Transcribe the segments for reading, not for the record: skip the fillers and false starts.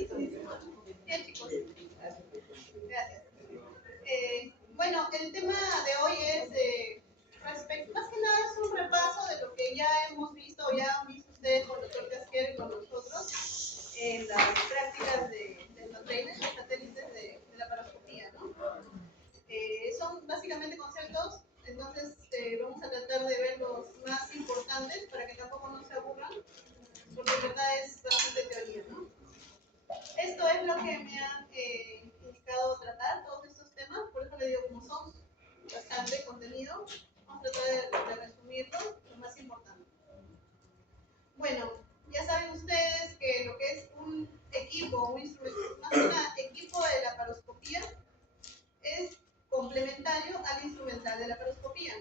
Listo. Bien, chicos. Gracias. Bueno, el tema de hoy es, más que nada es un repaso de lo que ya hemos visto, o ya han visto ustedes con el doctor Casquero y con nosotros en las prácticas de los trainers, los satélites de la paroscopía, ¿no? Son básicamente conceptos, entonces vamos a tratar de ver los más importantes para que tampoco no se aburran, porque en verdad es bastante teoría, ¿no? Esto es lo que me han indicado tratar, todos estos temas, por eso le digo, como son bastante contenido, vamos a tratar de resumirlo, lo más importante. Bueno, ya saben ustedes que lo que es un equipo, un instrumento, más que un equipo de la paroscopía, es complementario al instrumental de la paroscopía.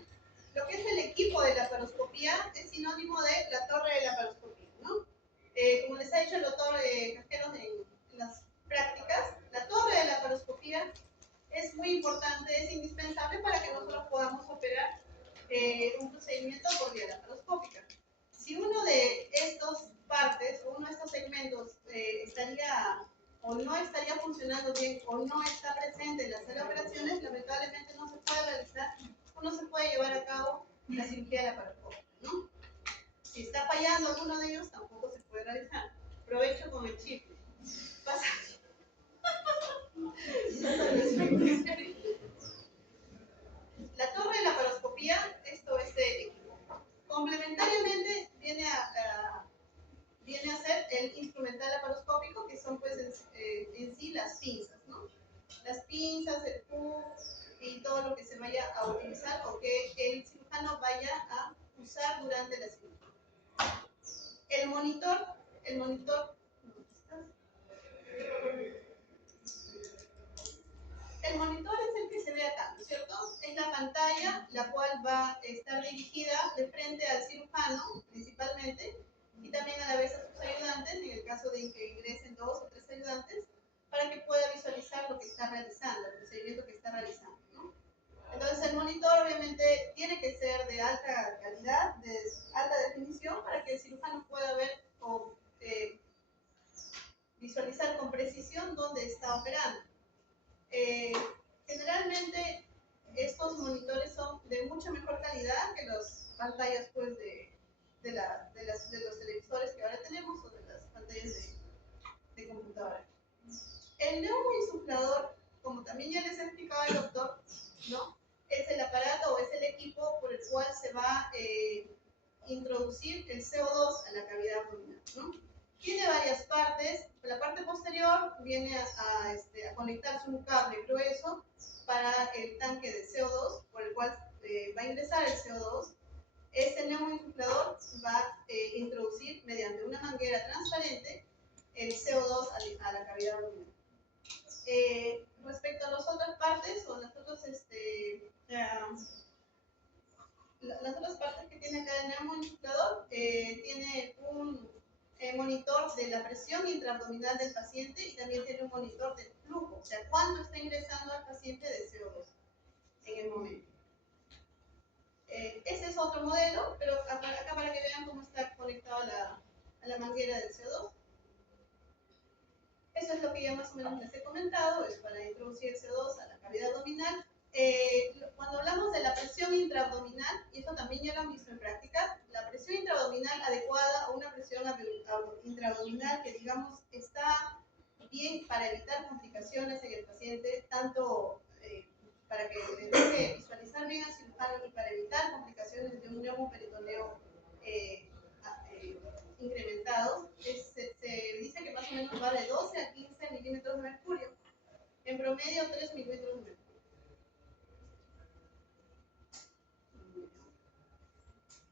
Lo que es el equipo de la paroscopía es sinónimo de la torre de la paroscopía, ¿no? Como les ha dicho el doctor Casqueros en las prácticas, la torre de la paroscopía es muy importante, es indispensable para que nosotros podamos operar un procedimiento por vía laparoscópica. Si uno de estos partes o uno de estos segmentos estaría o no estaría funcionando bien o no está presente en la sala de operaciones, lamentablemente no se puede realizar o no se puede llevar a cabo la cirugía laparoscópica, ¿no? Si está fallando alguno de ellos, tampoco se puede realizar. Provecho con el chip. Pasa. La torre de laparoscopía, esto es de equipo. Complementariamente viene a ser el instrumental laparoscópico, que son pues en sí las pinzas, ¿no? Las pinzas, el PUC y todo lo que se vaya a utilizar o que el cirujano vaya a usar durante la cirugía. El monitor, el monitor es el que se ve acá, ¿no es cierto? Es la pantalla la cual va a estar dirigida de frente al cirujano, principalmente, y también a la vez a sus ayudantes, en el caso de que ingresen 2 o 3 ayudantes, para que pueda visualizar lo que está realizando, el procedimiento que está realizando, ¿no? Entonces el monitor obviamente tiene que ser de alta calidad, de alta definición, para que el cirujano pueda ver o visualizar con precisión dónde está operando. Generalmente estos monitores son de mucha mejor calidad que las pantallas pues, de los televisores que ahora tenemos o de las pantallas de computadora. El neumoinsuflador, como también ya les ha explicado el doctor, ¿no? Es el aparato o es el equipo por el cual se va a introducir el CO2 a la cavidad abdominal, ¿no? Tiene varias partes. La parte posterior viene a conectarse un cable grueso para el tanque de CO2 por el cual va a ingresar el CO2. Este neumoinsuflador va a introducir mediante una manguera transparente el CO2 a la cavidad abdominal. Respecto a las otras partes o las otras partes que tiene acá el neumoinsuflador, tiene un monitor de la presión intraabdominal del paciente y también tiene un monitor del flujo, o sea, cuánto está ingresando al paciente de CO2 en el momento. Ese es otro modelo, pero acá para que vean cómo está conectado a la manguera del CO2. Eso es lo que ya más o menos les he comentado, es para introducir el CO2 a la cavidad abdominal. Cuando hablamos de la presión intraabdominal, y eso también ya lo han visto en práctica, la presión intraabdominal adecuada o una presión intraabdominal que digamos está bien para evitar complicaciones en el paciente, tanto para que le deje visualizar bien al cirujano y para evitar complicaciones de un neumoperitoneo incrementados, se dice que más o menos va de 12 a 15 milímetros de mercurio, en promedio 3 milímetros de mercurio.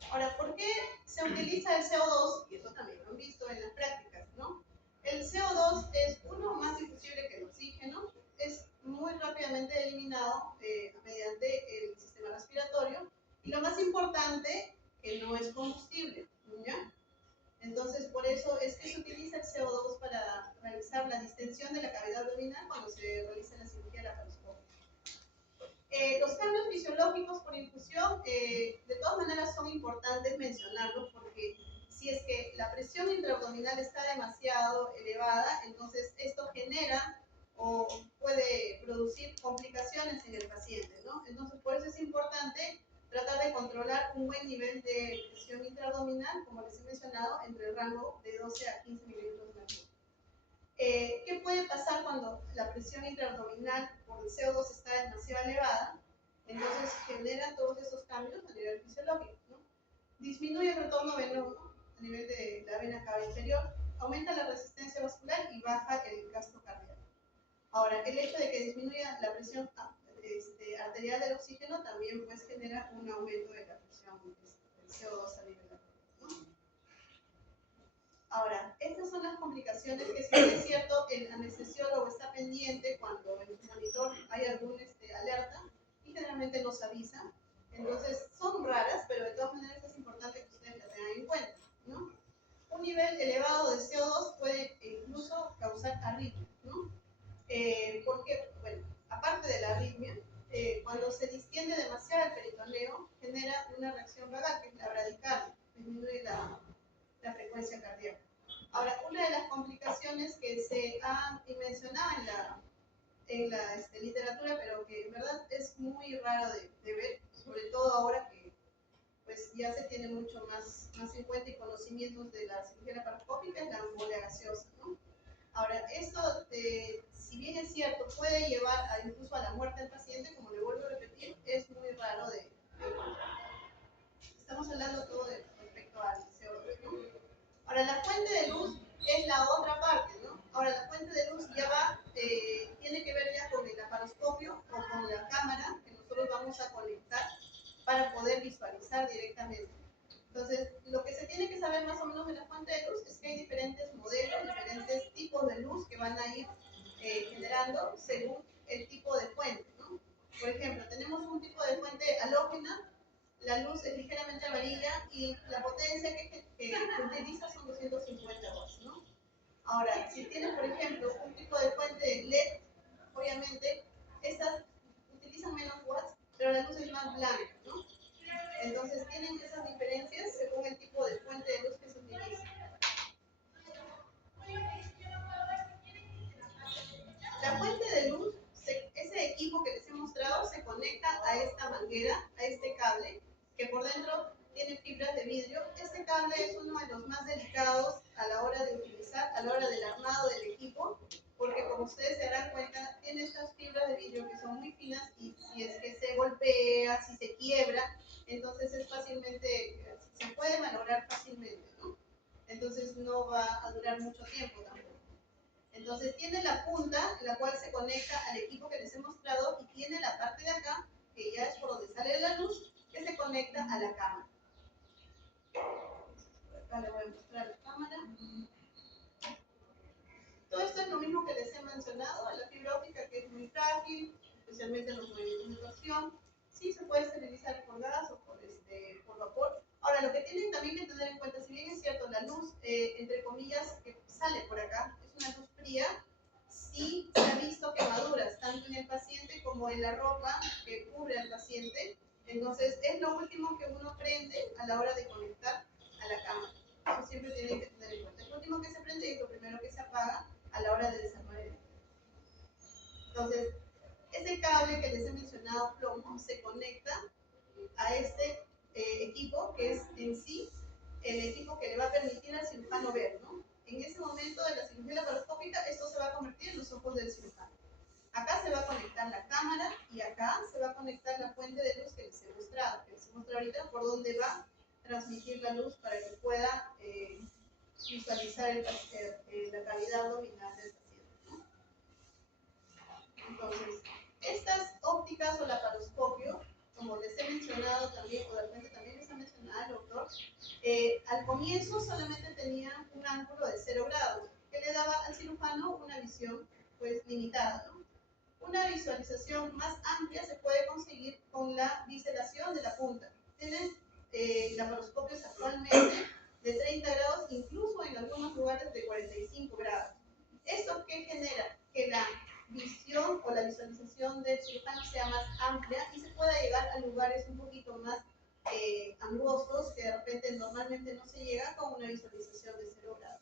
Ahora, ¿por qué se utiliza el CO2? Y eso también lo han visto en las prácticas, ¿no? El CO2 es más difusible que el oxígeno, es muy rápidamente eliminado mediante el sistema respiratorio, y lo más importante, que no es combustible, ¿ya? Entonces, por eso es que se utiliza el CO2 para realizar la distensión de la cavidad abdominal cuando se realiza la cirugía laparoscópica. Los cambios fisiológicos por infusión, de todas maneras, son importantes mencionarlos porque si es que la presión intraabdominal está demasiado elevada, entonces genera o puede producir complicaciones en el paciente, ¿no? Entonces, por eso es importante tratar de controlar un buen nivel de presión intraabdominal, como les he mencionado, entre el rango de 12 a 15 milímetros de mercurio. ¿Qué puede pasar cuando la presión intraabdominal por el CO2 está demasiado elevada? Entonces genera todos esos cambios a nivel fisiológico, ¿no? Disminuye el retorno venoso a nivel de la vena cava inferior, aumenta la resistencia vascular y baja el gasto cardíaco. Ahora, el hecho de que disminuya la presión arterial del oxígeno también pues genera un aumento de la presión del CO2 a nivel de la cuerpo, ¿no? Ahora, estas son las complicaciones que, si bien es cierto, el anestesiólogo está pendiente cuando en su monitor hay algún alerta y generalmente nos avisa. Entonces, son raras, pero de todas maneras es importante que ustedes las tengan en cuenta, ¿no? Un nivel elevado de CO2 puede incluso causar arritmia, ¿no? Porque, bueno, aparte de la arritmia, cuando se distiende demasiado el peritoneo, genera una reacción vagal, que es la bradicardia, disminuye la frecuencia cardíaca. Ahora, una de las complicaciones que se ha mencionado en la literatura, pero que en verdad es muy raro de ver, sobre todo ahora que pues ya se tiene mucho más en cuenta y conocimientos de la cirugía laparoscópica, es la embolia gaseosa, ¿no? Ahora, esto, si bien es cierto, puede llevar incluso a la muerte del paciente, como le vuelvo a repetir, es muy raro de encontrar. Estamos hablando todo respecto al CO2, ¿no? Ahora, la fuente de luz es la otra parte, ¿no? Ahora, la fuente de luz ya va, tiene que ver ya con el laparoscopio o con la cámara que nosotros vamos a conectar para poder visualizar directamente. Entonces, lo que se tiene que saber más o menos de la fuente de luz es que hay diferentes modelos, diferentes tipos de luz que van a ir generando según el tipo de fuente, ¿no? Por ejemplo, tenemos un tipo de fuente halógena, la luz es ligeramente amarilla y la potencia que utiliza son 250 watts, ¿no? Ahora, si tienes, por ejemplo, un tipo de fuente LED, obviamente, estas utilizan menos watts, pero la luz es más blanca, ¿no? Entonces, tienen esas diferencias según el tipo de fuente de luz que se utiliza. La fuente de luz, ese equipo que les he mostrado, se conecta a esta manguera, a este cable, que por dentro tiene fibras de vidrio. Este cable es uno de los más delicados a la hora de utilizar, a la hora del armado del equipo, porque como ustedes se darán cuenta, tiene estas fibras de vidrio que son muy finas y si es que se golpea, si se quiebra, entonces es fácilmente, se puede malograr fácilmente, ¿no? Entonces no va a durar mucho tiempo tampoco. Entonces tiene la punta, la cual se conecta al equipo que les he mostrado, y tiene la parte de acá, que ya es por donde sale la luz, que se conecta a la cámara. Acá le voy a mostrar la cámara. Todo esto es lo mismo que les he mencionado, la fibra óptica, que es muy frágil, especialmente en los movimientos de torsión. Sí se puede esterilizar por gas o por vapor. Ahora, lo que tienen también que tener en cuenta, si bien es cierto, la luz, entre comillas, que sale por acá, es una luz fría, sí se ha visto quemaduras, tanto en el paciente como en la ropa que cubre al paciente. Entonces, es lo último que uno prende a la hora de conectar a la cámara. Eso siempre tienen que tener en cuenta. Es lo último que se prende y es lo primero que se apaga a la hora de desarmar el equipo. Entonces, ese cable que les he mencionado, plomo, se conecta a este equipo, que es en sí el equipo que le va a permitir al cirujano ver, ¿no? En ese momento de la cirugía laparoscópica, esto se va a convertir en los ojos del cirujano. Acá se va a conectar la cámara y acá se va a conectar la fuente de luz que les he mostrado, ahorita por dónde va a transmitir la luz para que pueda visualizar la cavidad abdominal del paciente, ¿no? Entonces, estas ópticas o laparoscopio, como les he mencionado también, o de repente también les ha mencionado el doctor, al comienzo solamente tenían un ángulo de 0 grados, que le daba al cirujano una visión pues limitada, ¿no? Una visualización más amplia se puede conseguir con la biselación de la punta. Tienen laparoscopios actualmente de 30 grados, incluso en algunos lugares de 45 grados. ¿Esto qué genera? Que la visión o la visualización del cirujano sea más amplia y se pueda llegar a lugares un poquito más angostos que de repente normalmente no se llega con una visualización de 0 grados.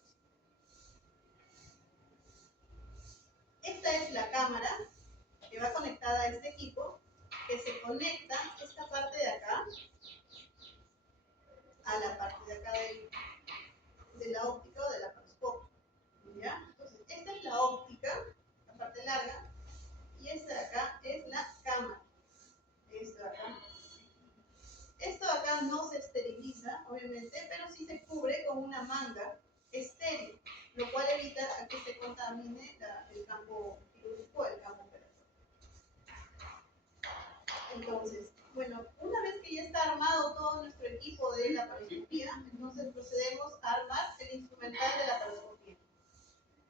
evita a que se contamine el campo quirúrgico o el campo operatorio. Entonces, bueno, una vez que ya está armado todo nuestro equipo de laparoscopía, entonces procedemos a armar el instrumental de laparoscopía.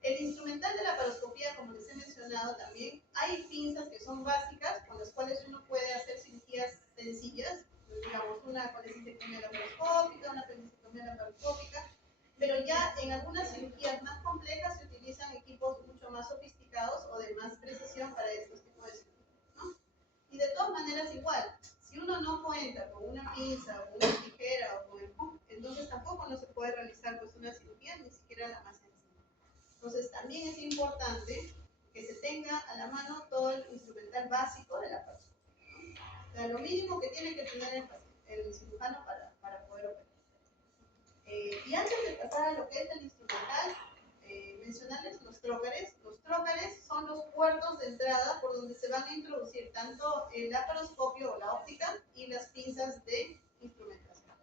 El instrumental de laparoscopía, como les he mencionado también, hay pinzas que son básicas con las cuales uno puede hacer cirugías sencillas, digamos una colecistectomía laparoscópica, una apendicectomía laparoscópica, pero ya en algunas cirugías más complejas se utilizan equipos mucho más sofisticados o de más precisión para estos tipos de cirugías, ¿no? Y de todas maneras igual, si uno no cuenta con una pinza o una tijera o con el hook, entonces tampoco no se puede realizar pues una cirugía, ni siquiera la más sencilla. Entonces también es importante que se tenga a la mano todo el instrumental básico de la persona, ¿no? O sea, lo mínimo que tiene que tener el cirujano para poder operar. Y antes de pasar a lo que es el instrumental, mencionarles los trócares. Los trócares son los puertos de entrada por donde se van a introducir tanto el laparoscopio o la óptica y las pinzas de instrumentación.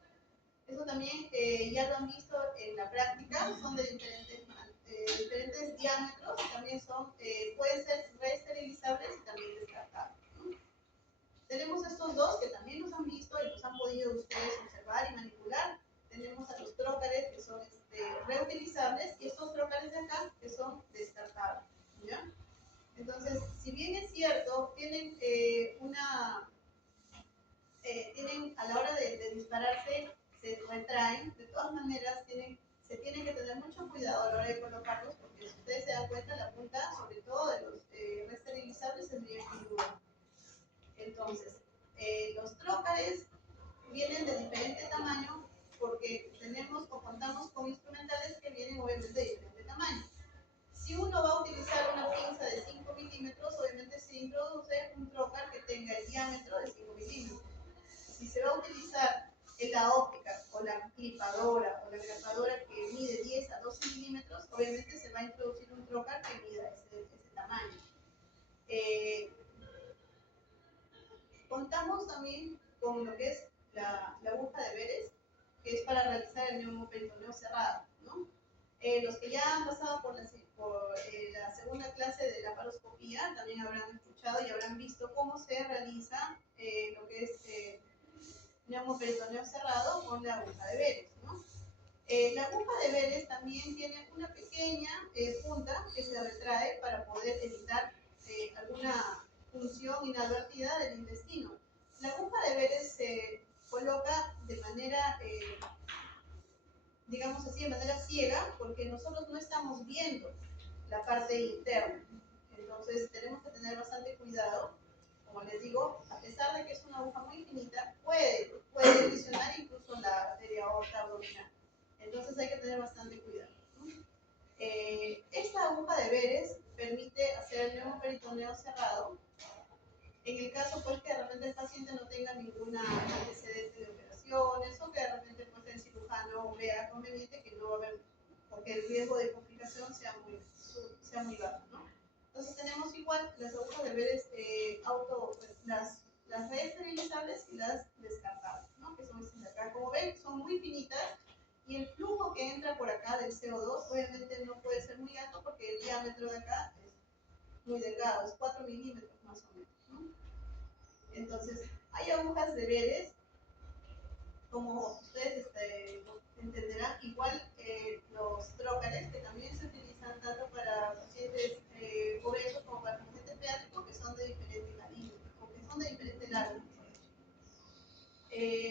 Eso también ya lo han visto en la práctica, son de diferentes diámetros, también son, pueden ser reesterilizables y también descartables, ¿no? Tenemos estos dos que también los han visto y los han podido ustedes observar y manipular. Tenemos a los trócares que son reutilizables y estos trócares de acá que son descartables, ¿ya? Entonces, si bien es cierto, tienen tienen a la hora de dispararse, se retraen, de todas maneras se tiene que tener mucho cuidado a la hora de colocarlos, porque si ustedes se dan cuenta, la punta, sobre todo de los reesterilizables, es bien filuda. Entonces, los trócares vienen de diferente tamaño porque tenemos o contamos con instrumentales que vienen obviamente de diferente tamaño. Si uno va a utilizar una pinza de 5 milímetros, obviamente se introduce un trócar que tenga el diámetro de 5 milímetros. Si se va a utilizar la óptica o la clipadora o la grapadora que mide 10 a 12 milímetros, obviamente se va a introducir un trócar que mida ese tamaño. Contamos también con lo que es la aguja de Veres, que es para realizar el neumoperitoneo cerrado, ¿no? Los que ya han pasado por la segunda clase de laparoscopía también habrán escuchado y habrán visto cómo se realiza lo que es neumoperitoneo cerrado con la aguja de Veres, ¿no? La aguja de Veres también tiene una pequeña punta que se retrae para poder evitar alguna función inadvertida del intestino. La aguja de Veres se coloca de manera, digamos así, de manera ciega, porque nosotros no estamos viendo la parte interna. Entonces tenemos que tener bastante cuidado. Como les digo, a pesar de que es una aguja muy finita, puede lesionar incluso la arteria aorta abdominal. Entonces hay que tener bastante cuidado, ¿no? Esta aguja de Veres permite hacer el neumoperitoneo cerrado. En el caso pues que de repente el paciente no tenga ninguna antecedente de operaciones o que de repente pues el cirujano vea conveniente que no va a haber, porque el riesgo de complicación sea muy bajo, ¿no? Entonces tenemos igual las agujas de Veres las reesterilizables y las descartables, ¿no? Que son estas de acá. Como ven, son muy finitas y el flujo que entra por acá del CO2 obviamente no puede ser muy alto porque el diámetro de acá es muy delgado, es 4 milímetros más o menos, ¿no? Entonces, hay agujas de Veres, como ustedes entenderán, igual los trócares, que también se utilizan tanto para pacientes obesos como para pacientes pediátricos, que son de diferente calibre, o que son de diferente largo.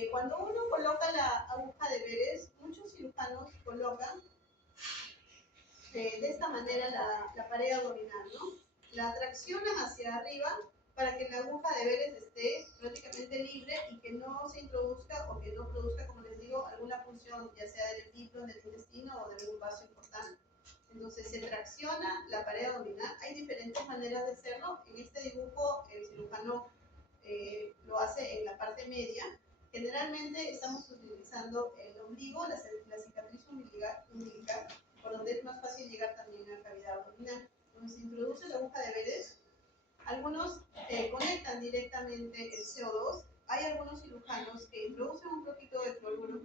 Cuando uno coloca la aguja de Veres, muchos cirujanos colocan de esta manera la pared abdominal, ¿no? La traccionan hacia arriba para que la aguja de Veres esté prácticamente libre y que no se introduzca o que no produzca, como les digo, alguna función, ya sea del epiplio, del intestino o de algún vaso importante. Entonces se tracciona la pared abdominal. Hay diferentes maneras de hacerlo. En este dibujo el cirujano lo hace en la parte media. Generalmente estamos utilizando el ombligo, la cicatriz umbilical, por donde es más fácil llegar también a la cavidad abdominal. Entonces se introduce la aguja de Veres. Algunos conectan directamente el CO2. Hay algunos cirujanos que introducen un poquito de cloruro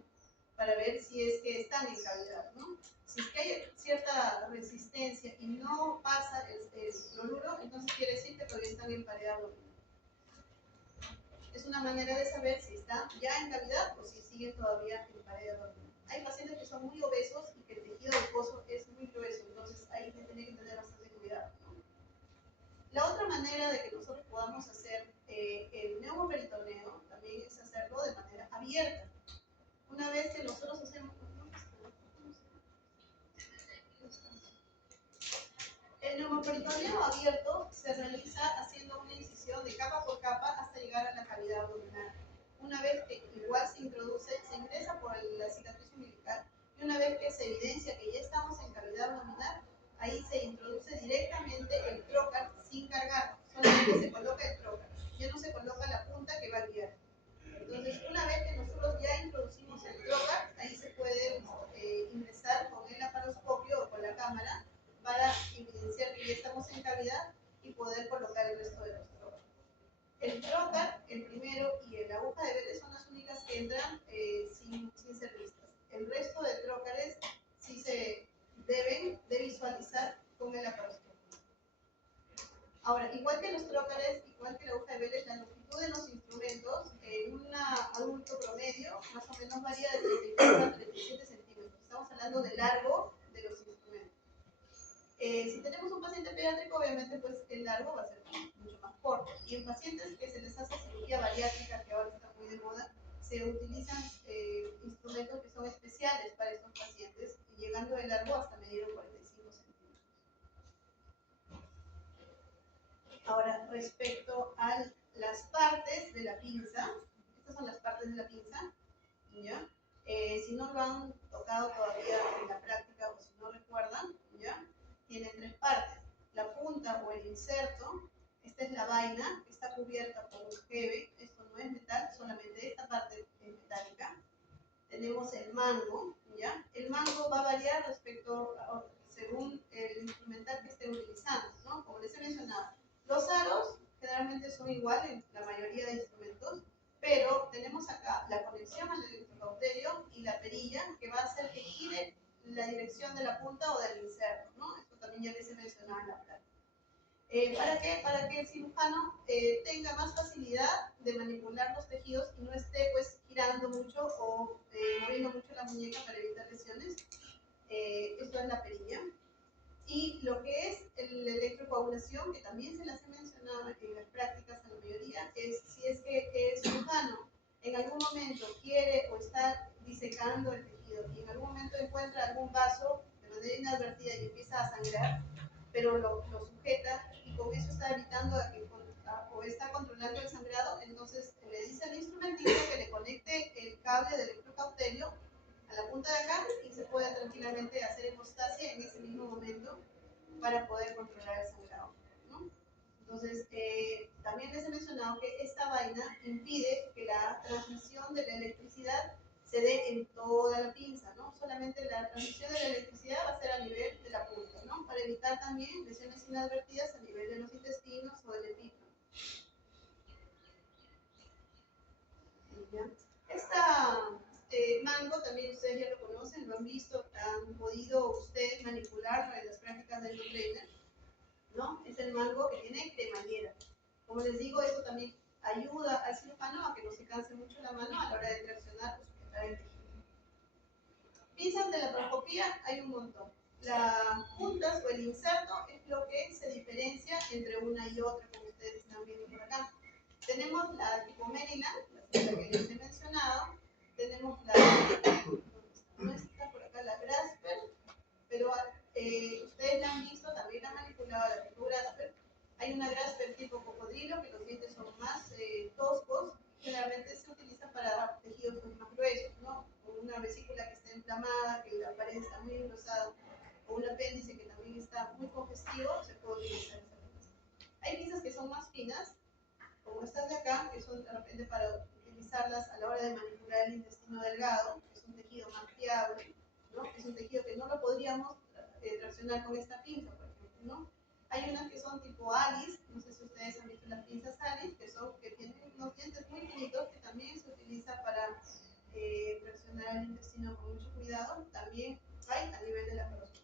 para ver si es que están en cavidad, ¿no? Si es que hay cierta resistencia y no pasa el cloruro, entonces quiere decir que todavía están en pared abdominal. Es una manera de saber si están ya en cavidad o si siguen todavía en pared abdominal. Hay pacientes que son muy obesos y que el tejido adiposo es muy grueso, entonces ahí se tiene que tener bastante cuidado, ¿no? La otra manera de que nosotros podamos hacer el neumoperitoneo también es hacerlo de manera abierta. Una vez que nosotros hacemos... El neumoperitoneo abierto se realiza haciendo una incisión de capa por capa hasta llegar a la cavidad abdominal. Una vez que igual se ingresa por la cicatriz umbilical, y una vez que se evidencia que ya estamos en cavidad abdominal, ahí se introduce directamente el trocar sin cargar, solamente se coloca el trocar, ya no se coloca la punta que va a guiar. Entonces, una vez que nosotros ya introducimos el trocar, ahí se puede ingresar con el laparoscopio o con la cámara para evidenciar que ya estamos en cavidad y poder colocar el resto de los trocar. El trocar, el primero, y la aguja de Bell son las únicas que entran sin ser vistas. El resto de trócares sí se deben de visualizar con el laparoscopio. Ahora, igual que los trócares, igual que la aguja de Bell, la longitud de los instrumentos en un adulto promedio más o menos varía de 34 a 37 centímetros. Estamos hablando de largo de los instrumentos. Si tenemos un paciente pediátrico, obviamente pues el largo va a ser mucho más corto. Y en pacientes que se les hace cirugía bariátrica, que ahora está muy de moda, se utilizan instrumentos que son especiales para estos pacientes, llegando de largo hasta medir 45 centímetros. Ahora, respecto a las partes de la pinza, estas son las partes de la pinza, ¿ya? Si no lo han tocado todavía en la práctica o si no recuerdan, ¿ya? Tiene tres partes: la punta o el inserto, esta es la vaina, que está cubierta por un jeve, esto no es metal, solamente esta parte es metálica. Tenemos el mango, ¿ya? El mango va a variar según el instrumental que estén utilizando, ¿no? Como les he mencionado, los aros generalmente son iguales en la mayoría de instrumentos, pero tenemos acá la conexión al electrocauterio y la perilla que va a hacer que gire la dirección de la punta o del inserto, ¿no? Esto también ya les he mencionado en la plática. ¿Para qué? Para que el cirujano tenga más facilidad de manipular los tejidos y no esté pues girando mucho o moviendo mucho la muñeca para evitar lesiones. Esto es la perilla. Y lo que es la electrocoagulación, que también se las he mencionado en las prácticas a la mayoría, es si es que el cirujano en algún momento quiere o está disecando el tejido y en algún momento encuentra algún vaso de manera inadvertida y empieza a sangrar, pero lo sujeta y con eso está evitando o está controlando el sangrado, entonces le dice al instrumentista que le conecte el cable del electrocauterio a la punta de acá y se puede tranquilamente hacer hemostasia en ese mismo momento para poder controlar el sangrado, ¿no? Entonces, también les he mencionado que esta vaina impide que la transmisión de la electricidad se dé en toda la pinza, ¿no? Solamente la transmisión de la electricidad va a ser a nivel de la punta, ¿no? Para evitar también lesiones inadvertidas a nivel de los intestinos o del epítomo. Mango también ustedes ya lo conocen, lo han visto, han podido ustedes manipular en las prácticas del no-trainer, ¿no? Es el mango que tiene cremallera. Como les digo, esto también ayuda al cirujano a que no se canse mucho la mano a la hora de traccionar o sujetar el tejido. Pinzas de laparoscopía hay un montón. Las puntas o el inserto es lo que se diferencia entre una y otra, como ustedes están viendo por acá. Tenemos la tipo Maryland, la que les he mencionado. Tenemos no está por acá, la Grasper, pero ustedes la han visto, también la han manipulado la tipo Grasper. Hay una Grasper tipo cocodrilo, que los dientes son más toscos, generalmente se utiliza para tejidos más gruesos, ¿no? O una vesícula que está inflamada, que la pared está muy engrosada, o un apéndice que también está muy congestivo, se puede utilizar esa pinza. Hay pinzas que son más finas, como estas de acá, que son de repente para utilizarlas a la hora de manipular el intestino delgado, que es un tejido más fiable, ¿no? Es un tejido que no lo podríamos traccionar con esta pinza, por ejemplo, ¿no? Hay unas que son tipo Alice, no sé si ustedes han visto las pinzas Alice, que tienen unos dientes muy finitos, que también se utiliza para traccionar el intestino con mucho cuidado. También ¿right? A nivel de la paroscopia.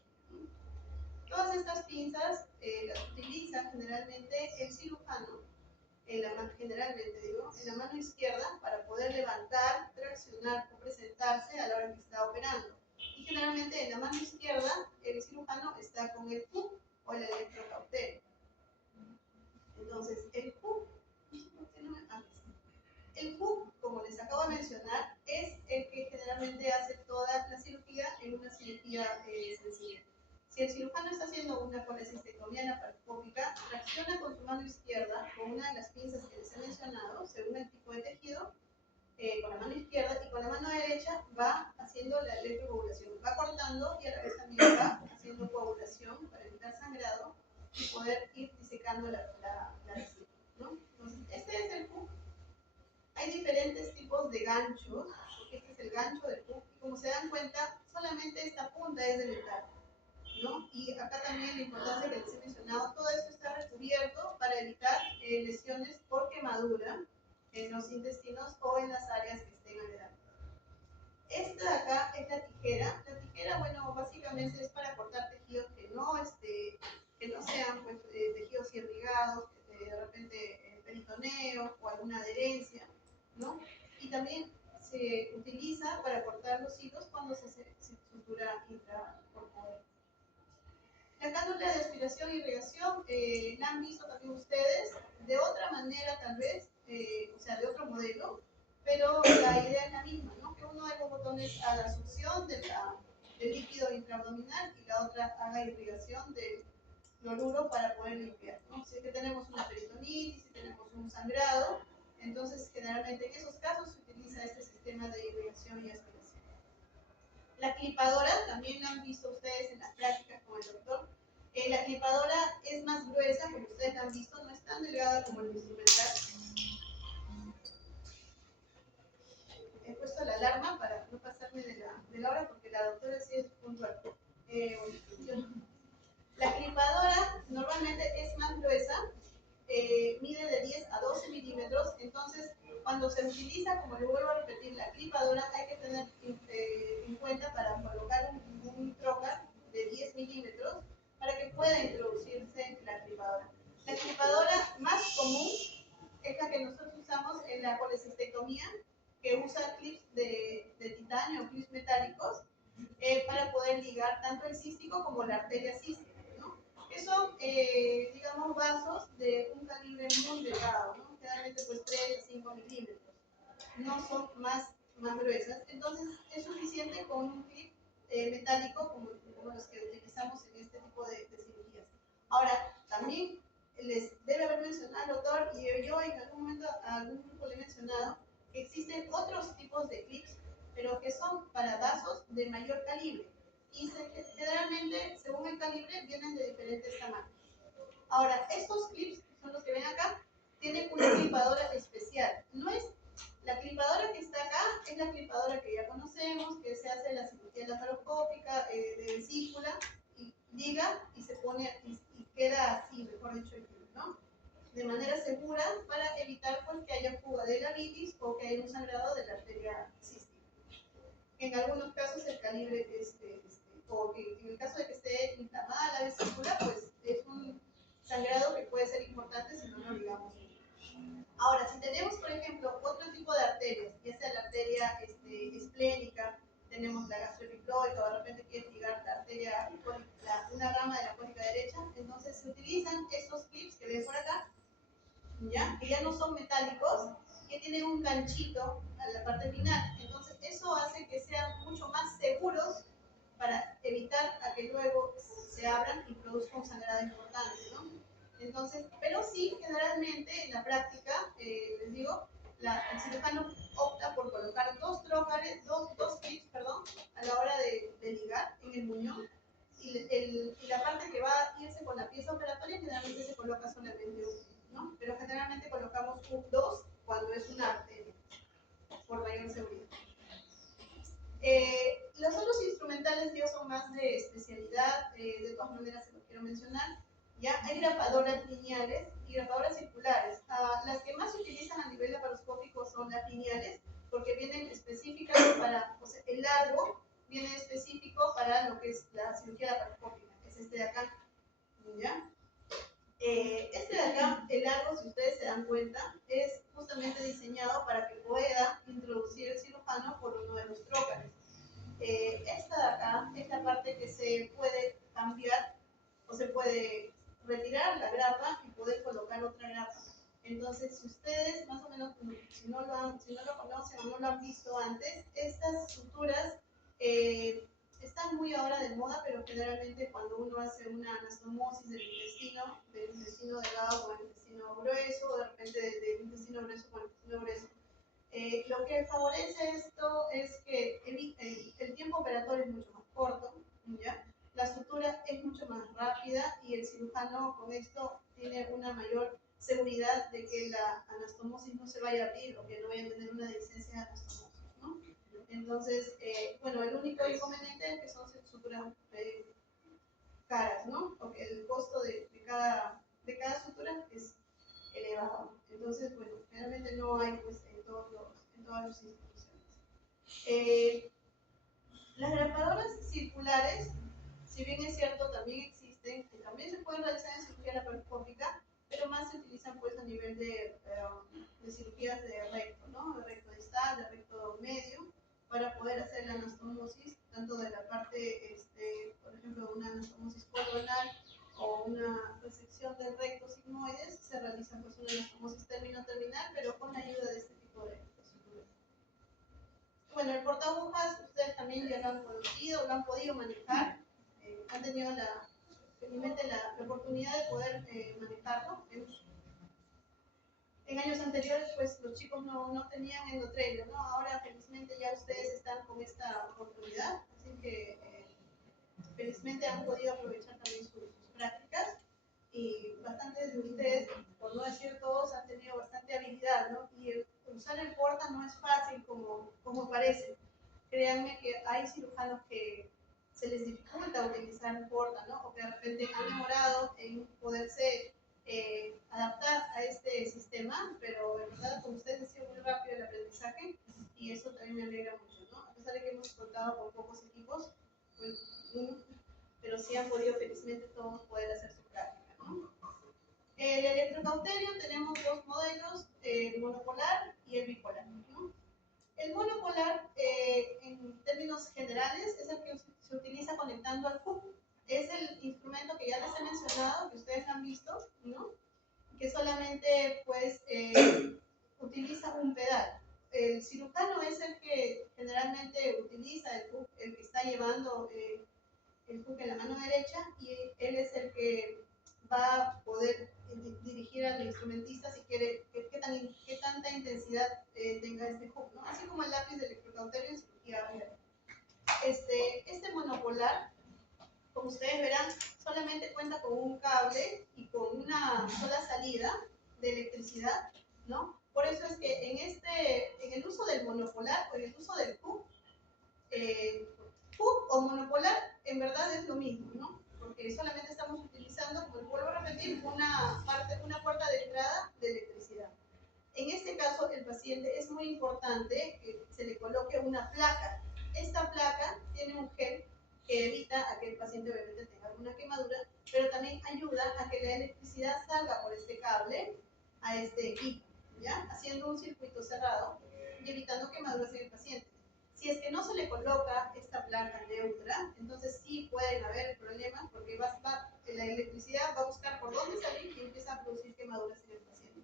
Todas estas pinzas las utiliza generalmente el cirujano, generalmente digo, en la mano izquierda para poder levantar, traccionar o presentarse a la hora que está operando. Y generalmente en la mano izquierda el cirujano está con el PUC o el electrocautero. Entonces, el PUC, como les acabo de mencionar, es el que generalmente hace toda la cirugía en una cirugía sencilla. Si el cirujano está haciendo una colecistectomía laparoscópica, tracciona con su mano izquierda, con una de las pinzas que les he mencionado, según el tipo de tejido, con la mano izquierda, y con la mano derecha va haciendo la electrocoagulación, va cortando y a la vez también va haciendo coagulación para evitar sangrado y poder ir disecando la vesícula, ¿no? Entonces, este es el PUC. Hay diferentes tipos de ganchos, porque este es el gancho del PUC, y como se dan cuenta, solamente esta punta es de metal, ¿no? Y acá también la importancia que les he mencionado, todo esto está recubierto para evitar lesiones por quemadura en los intestinos o en las áreas que estén aledañas. Esta de acá es la tijera. La tijera, bueno, básicamente es para cortar tejidos que no sean pues, tejidos irrigados, de repente peritoneo o alguna adherencia, ¿no? Y también se utiliza para cortar los hilos cuando se sutura intracorporal. La cánula de aspiración y irrigación la han visto también ustedes de otra manera tal vez, o sea, de otro modelo, pero la idea es la misma, ¿no? Que uno de los botones haga succión del líquido intraabdominal y la otra haga irrigación del cloruro para poder limpiar, ¿no? Si es que tenemos una peritonitis, si tenemos un sangrado, entonces generalmente en esos casos se utiliza este sistema de irrigación y aspiración. La clipadora, también la han visto ustedes en las prácticas con el doctor. La clipadora es más gruesa, como ustedes la han visto, no es tan delgada como el instrumental. He puesto la alarma para no pasarme de la hora, porque la doctora sí es puntual. La clipadora normalmente es más gruesa, mide de 10 a 12 milímetros, entonces cuando se utiliza, como le vuelvo a repetir, la clipadora hay que tener en cuenta para colocar un trocar de 10 milímetros para que pueda introducirse en la clipadora. La clipadora más común es la que nosotros usamos en la colecistectomía, que usa clips de titanio, clips metálicos, para poder ligar tanto el cístico como la arteria cística, ¿no? Que son, digamos, vasos de un calibre muy delgado, ¿no? Generalmente pues 3 a 5 milímetros, no son más gruesas, entonces es suficiente con un clip metálico como los que utilizamos en este tipo de cirugías. Ahora, también les debe haber mencionado el doctor, y yo en algún momento a algún grupo le he mencionado, que existen otros tipos de clips, pero que son para vasos de mayor calibre, y generalmente, según el calibre, vienen de diferentes tamaños. Ahora, estos clips, son los que ven acá, tienen una clipadora especial. No es la clipadora que está acá, es la clipadora que ya conocemos, que se hace en la cirugía laparoscópica de vesícula, y liga y se pone y queda así, mejor dicho, ¿no? De manera segura para evitar pues, que haya fuga de la bilis o que haya un sangrado de la arteria cística. En algunos casos el calibre o que en el caso de que esté inflamada la vesícula, pues es un sangrado que puede ser importante si no lo ligamos. Ahora, si tenemos, por ejemplo, otro tipo de arterias, ya sea la arteria esplénica, tenemos la gastroepicloica, o de repente quieren ligar la arteria, una rama de la cónica derecha, entonces se utilizan estos clips que ven por acá, ¿ya? Que ya no son metálicos, que tienen un ganchito a la parte final. Entonces, eso hace que sean mucho más seguros para evitar a que luego se abran y produzca un sangrado importante, ¿no? Entonces, pero sí, generalmente en la práctica, les digo, el cirujano opta por colocar dos clips, a la hora de ligar en el muñón, y la parte que va a irse con la pieza operatoria generalmente se coloca solamente un, ¿no? Pero generalmente colocamos dos cuando es una arteria, por mayor seguridad. Los otros instrumentales ya son más de especialidad, de todas maneras se los quiero mencionar. ¿Ya? Hay grapadoras lineales y grapadoras circulares. Las que más se utilizan a nivel laparoscópico son las lineales, porque vienen específicas para, o sea, el largo viene específico para lo que es la cirugía laparoscópica, que es este de acá, ¿ya? Este de acá, el largo, si ustedes se dan cuenta, es justamente diseñado para que pueda introducir el cirujano por uno de los trócares. Esta de acá es la parte que se puede cambiar o se puede retirar la grapa y poder colocar otra grapa. Entonces, si ustedes más o menos, si no lo conocen o no lo han visto antes, estas suturas están muy ahora de moda, pero generalmente cuando uno hace una anastomosis del intestino delgado con el intestino grueso, o de repente del intestino grueso con el intestino grueso, lo que favorece esto es que el tiempo operatorio es mucho más corto, ¿ya? La sutura es mucho más rápida y el cirujano con esto tiene una mayor seguridad de que la anastomosis no se vaya a abrir o que no vaya a tener una licencia de anastomosis, ¿no? Entonces, bueno, el único inconveniente es que son suturas caras, ¿no? Porque el costo de cada sutura es elevado. Entonces, bueno, generalmente no hay pues en todas las instituciones. Las grapadoras circulares, si bien es cierto, también existen, que también se pueden realizar en cirugía laparoscópica, pero más se utilizan pues a nivel de cirugías de recto, ¿no? De recto distal, de recto medio, para poder hacer la anastomosis, tanto de la parte, por ejemplo, una anastomosis cordonal o una resección del recto sigmoides, se realiza pues una anastomosis término-terminal, pero con la ayuda de este tipo de suturas. Bueno, el portagujas ustedes también ya lo han conocido, lo han podido manejar, han tenido felizmente la oportunidad de poder manejarlo. En años anteriores, pues los chicos no tenían endotrailer, ¿no? Ahora felizmente ya ustedes están con esta oportunidad, así que felizmente han podido aprovechar también sus prácticas y bastantes de ustedes, por no decir todos, han tenido bastante habilidad, ¿no? Y usar el porta no es fácil como parece. Créanme que hay cirujanos que se les dificulta utilizar el porta, ¿no? O que de repente han demorado en poderse adaptar a este sistema, pero en verdad con ustedes ha sido muy rápido el aprendizaje y eso también me alegra mucho, ¿no? A pesar de que hemos contado con pocos equipos, pues, pero sí han podido felizmente todos poder hacer su práctica, ¿no? El electrocauterio tenemos dos modelos, el monopolar y el bipolar, ¿no? El monopolar, en términos generales, es el que se utiliza conectando al hub. Es el instrumento que ya les he mencionado, que ustedes han visto, ¿no? Que solamente, pues, utiliza un pedal. El cirujano es el que generalmente utiliza el hub, el que está llevando el hook en la mano derecha, y él es el que va a poder dirigir al instrumentista si quiere qué tanta intensidad tenga este hook, ¿no? Así como el lápiz de electrocauterio en cirugía abierta. Este monopolar, como ustedes verán, solamente cuenta con un cable y con una sola salida de electricidad, ¿no? Por eso es que en el uso del monopolar o en el uso del hook, hook o monopolar en verdad es lo mismo, ¿no? Porque solamente estamos utilizando, como vuelvo a repetir, una puerta de entrada de electricidad. En este caso, el paciente es muy importante que se le coloque una placa. Esta placa tiene un gel que evita a que el paciente obviamente tenga alguna quemadura, pero también ayuda a que la electricidad salga por este cable a este equipo, ¿ya? Haciendo un circuito cerrado y evitando quemaduras en el paciente. Si es que no se le coloca esta placa neutra, entonces sí pueden haber problemas porque la electricidad va a buscar por dónde salir y empieza a producir quemaduras en el paciente.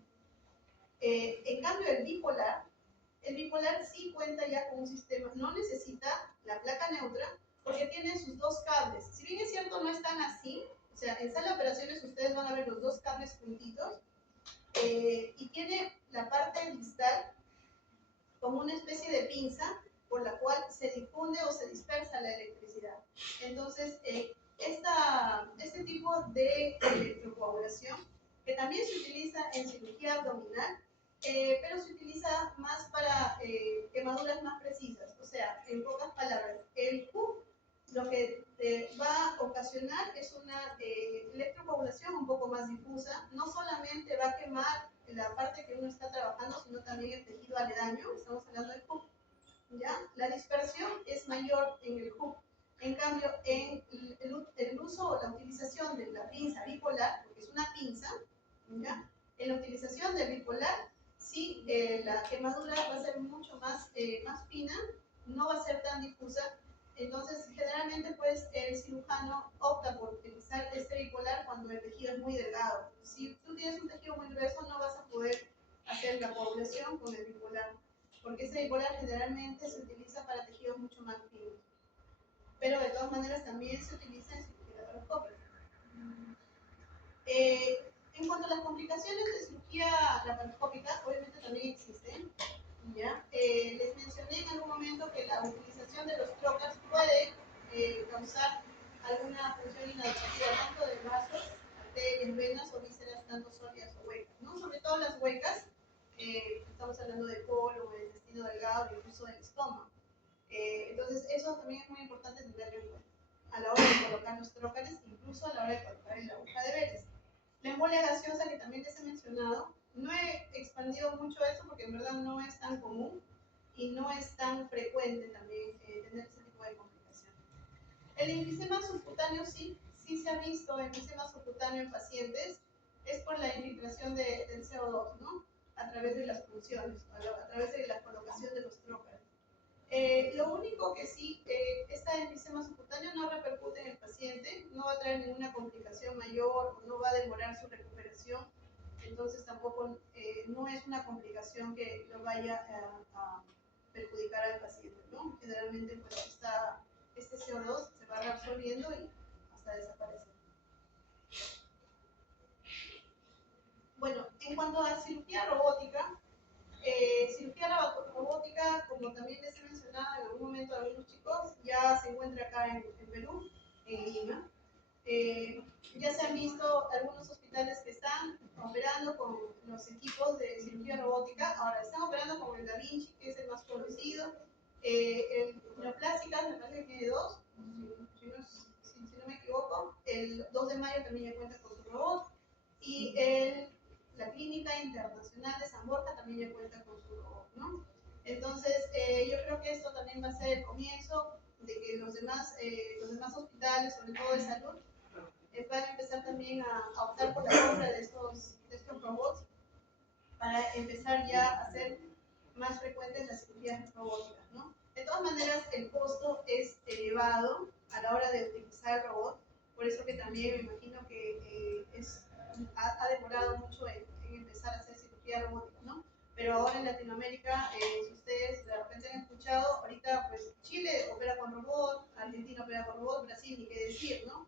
En cambio, el bipolar sí cuenta ya con un sistema, no necesita la placa neutra porque tiene sus dos cables. Si bien es cierto, no están así, o sea, en sala de operaciones ustedes van a ver los dos cables juntitos, y tiene la parte distal como una especie de pinza por la cual se difunde o se dispersa la electricidad. Entonces, este tipo de electrocoagulación, que también se utiliza en cirugía abdominal, pero se utiliza más para quemaduras más precisas. O sea, en pocas palabras, el HUC lo que va a ocasionar es una electrocoagulación un poco más difusa. No solamente va a quemar la parte que uno está trabajando, sino también el tejido aledaño. Estamos hablando del HUC. ¿ya? La dispersión es mayor en el hub. En cambio, en el uso o la utilización de la pinza bipolar, porque es una pinza, ¿ya? En la utilización del bipolar, sí, la quemadura va a ser mucho más fina, no va a ser tan difusa. Entonces, generalmente, pues, el cirujano opta por utilizar este bipolar cuando el tejido es muy delgado. Si tú tienes un tejido muy grueso, no vas a poder hacer la coagulación con el bipolar, porque ese bipolar generalmente se utiliza para tejidos mucho más finos. Pero de todas maneras también se utiliza en cirugía laparoscópica. En cuanto a las complicaciones de cirugía laparoscópica, obviamente también existen. ¿Ya? Les mencioné en algún momento que la utilización de los trocas puede causar alguna función inadecuada tanto de vasos, arterias, venas o vísceras, tanto sólidas o huecas, ¿no? Sobre todo las huecas, estamos hablando del colon, del intestino delgado, incluso del estómago. Entonces, eso también es muy importante tenerlo en cuenta a la hora de colocar los trócares, incluso a la hora de colocar la aguja de Beres. La embolia gaseosa, que también les he mencionado, no he expandido mucho eso porque en verdad no es tan común y no es tan frecuente también tener ese tipo de complicaciones. El enfisema subcutáneo sí se ha visto enfisema subcutáneo en pacientes, es por la infiltración del CO2, ¿no? A través de las punciones, a través de la colocación de los trócares. Lo único que sí, esta enfisema subcutáneo no repercute en el paciente, no va a traer ninguna complicación mayor, no va a demorar su recuperación, entonces tampoco no es una complicación que lo vaya a perjudicar al paciente, ¿no? Generalmente pues este CO2 se va reabsorbiendo y hasta desaparecer. Bueno, en cuanto a cirugía robótica, robótica, como también les he mencionado en algún momento a algunos chicos, ya se encuentra acá en Perú, en Lima. Ya se han visto algunos hospitales que están operando con los equipos de cirugía robótica. Ahora, están operando con el Da Vinci, que es el más conocido. El Neoplásticas, me parece que tiene dos, si no me equivoco. El 2 de mayo también ya cuenta con su robot. Y la Clínica Internacional de San Borja también ya cuenta con su robot, ¿no? Entonces, yo creo que esto también va a ser el comienzo de que los demás hospitales, sobre todo de salud, van a empezar también a optar por la compra de estos robots para empezar ya a hacer más frecuentes las cirugías robóticas, ¿no? De todas maneras, el costo es elevado a la hora de utilizar el robot, por eso que también me imagino que ha demorado mucho en empezar a hacer cirugía robótica, ¿no? Pero ahora en Latinoamérica, si ustedes de repente han escuchado, ahorita pues Chile opera con robot, Argentina opera con robot, Brasil ni qué decir, ¿no?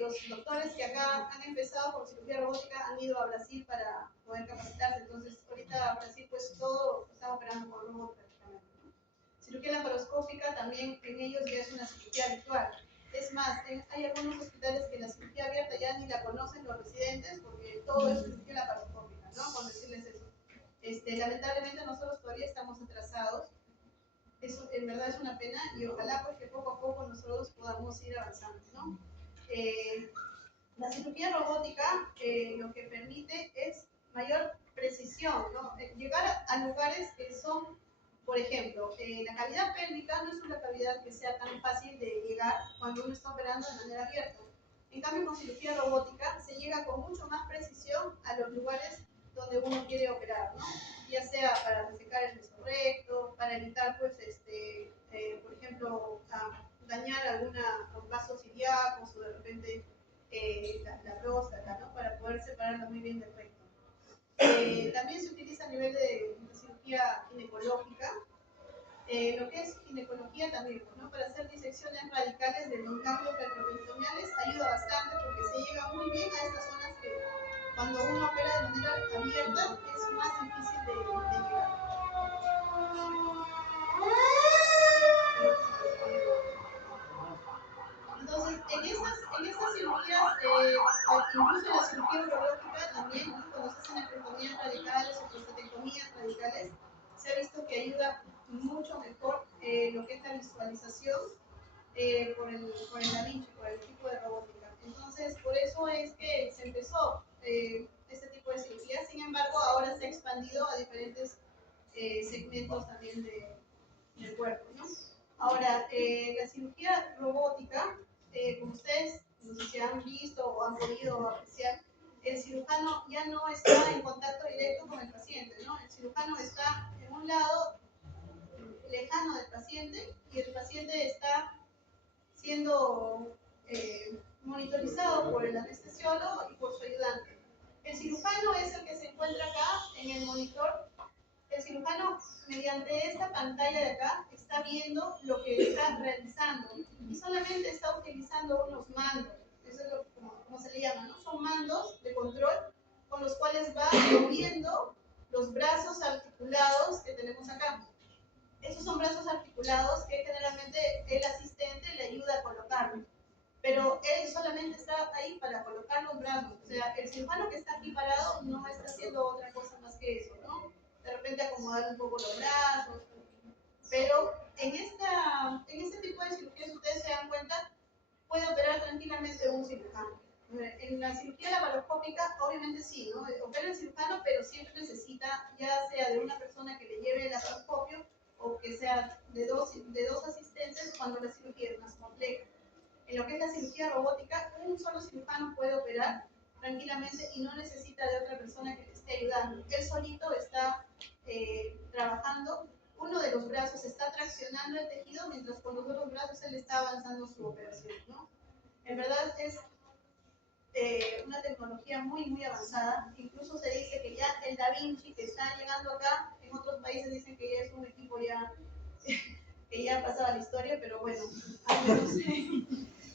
Los doctores que acá han empezado con cirugía robótica han ido a Brasil para poder capacitarse, entonces ahorita Brasil pues todo está operando con robot prácticamente, ¿no? Cirugía laparoscópica también en ellos ya es una cirugía habitual. Es más, hay algunos hospitales que la cirugía abierta ya ni la conocen los residentes porque todo es cirugía laparoscópica, ¿no? Con decirles eso. Lamentablemente nosotros todavía estamos atrasados. Eso en verdad es una pena y ojalá pues que poco a poco nosotros podamos ir avanzando, ¿no? La cirugía robótica lo que permite es mayor precisión, ¿no? Llegar a lugares que son, por ejemplo, la cavidad pélvica no es una cavidad que sea tan fácil de llegar cuando uno está operando de manera abierta. En cambio, con cirugía robótica se llega con mucho más precisión a los lugares donde uno quiere operar, ¿no? Ya sea para resecar el mesorrecto, para evitar, pues, por ejemplo, dañar algún vaso ilíacos o de repente la próstata, ¿no? Para poder separarla muy bien del recto. También se utiliza a nivel de cirugía ginecológica. Lo que es ginecología también, ¿no? Para hacer disecciones radicales de los ganglios retroperitoneales ayuda bastante porque se llega muy bien a estas zonas que cuando uno opera de manera abierta es más difícil de llegar. Entonces, en estas cirugías, incluso en la cirugía urológica también, ¿no? Cuando se hacen nefrectomías radicales o prostatectomías radicales, se ha visto que ayuda mucho mejor lo que es la visualización por el Da Vinci, por el tipo de robótica. Entonces, por eso es que se empezó este tipo de cirugía. Sin embargo, ahora se ha expandido a diferentes segmentos también de del cuerpo, ¿no? Ahora, la cirugía robótica, como ustedes no sé si han visto o han podido apreciar, el cirujano ya no está en contacto directo con el paciente, ¿no? El cirujano está en un lado lejano del paciente y el paciente está siendo monitorizado por el anestesiólogo y por su ayudante. El cirujano es el que se encuentra acá en el monitor. El cirujano, mediante esta pantalla de acá, está viendo lo que está realizando y solamente está utilizando unos mandos. Eso es como se le llama, ¿no? Son mandos de control con los cuales va moviendo los brazos articulados que tenemos acá. Esos son brazos articulados que generalmente el asistente le ayuda a colocarlos. Pero él solamente está ahí para colocar los brazos. O sea, el cirujano que está aquí parado no está haciendo otra cosa más que eso, ¿no? De repente acomodar un poco los brazos. Pero en este tipo de cirugías, ustedes se dan cuenta, puede operar tranquilamente un cirujano. En la cirugía laparoscópica, obviamente sí, ¿no? Opera el cirujano, pero siempre necesita, ya sea de una persona que le lleve el laparoscopio o que sea de dos asistentes cuando la cirugía es más compleja. En lo que es la cirugía robótica, un solo cirujano puede operar tranquilamente y no necesita de otra persona que le esté ayudando. Él solito está trabajando, uno de los brazos está traccionando el tejido, mientras con los otros brazos él está avanzando su operación, ¿no? En verdad es una tecnología muy, muy avanzada. Incluso se dice que ya el Da Vinci que está llegando acá, en otros países dicen que ya es un equipo ya que ya ha pasado a la historia, pero bueno, al menos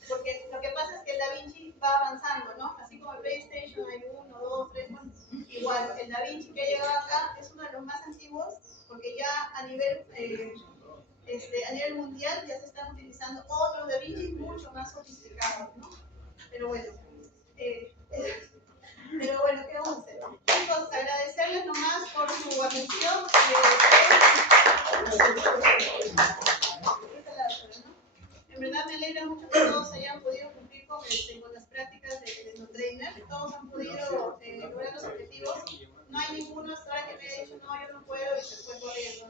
porque lo que pasa es que el Da Vinci va avanzando, ¿no? Así como el PlayStation hay 1, 2, 3, bueno, igual, el Da Vinci que ha llegado acá es uno de los más antiguos, porque ya a nivel mundial ya se están utilizando otros Da Vinci mucho más sofisticados, ¿no? Pero bueno, ¿qué vamos a hacer? Chicos, agradecerles nomás por su atención. En verdad me alegra mucho que todos hayan podido cumplir con las prácticas de Endotrainer. Todos han podido lograr los objetivos. No hay ninguno hasta ahora que me haya dicho, no, yo no puedo, y se fue corriendo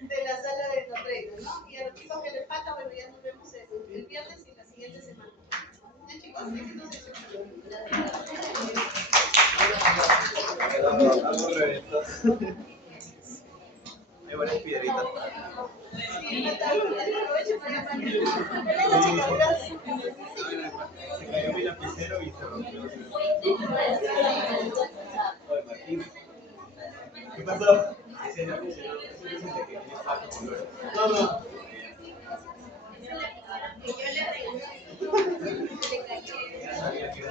de la sala de Endotrainer, ¿no? Y a los chicos que les falta, bueno, ya nos vemos el viernes y la siguiente semana. ¿Ya, chicos? Éxitos en Algo reventó. Hay varias piedritas. Sí, aprovecho para Se cayó mi lapicero y se rompió. Oye, Martín. ¿Qué pasó? Ese lapicero, ese es el que tiene falta con luego. No. Ya sabía que era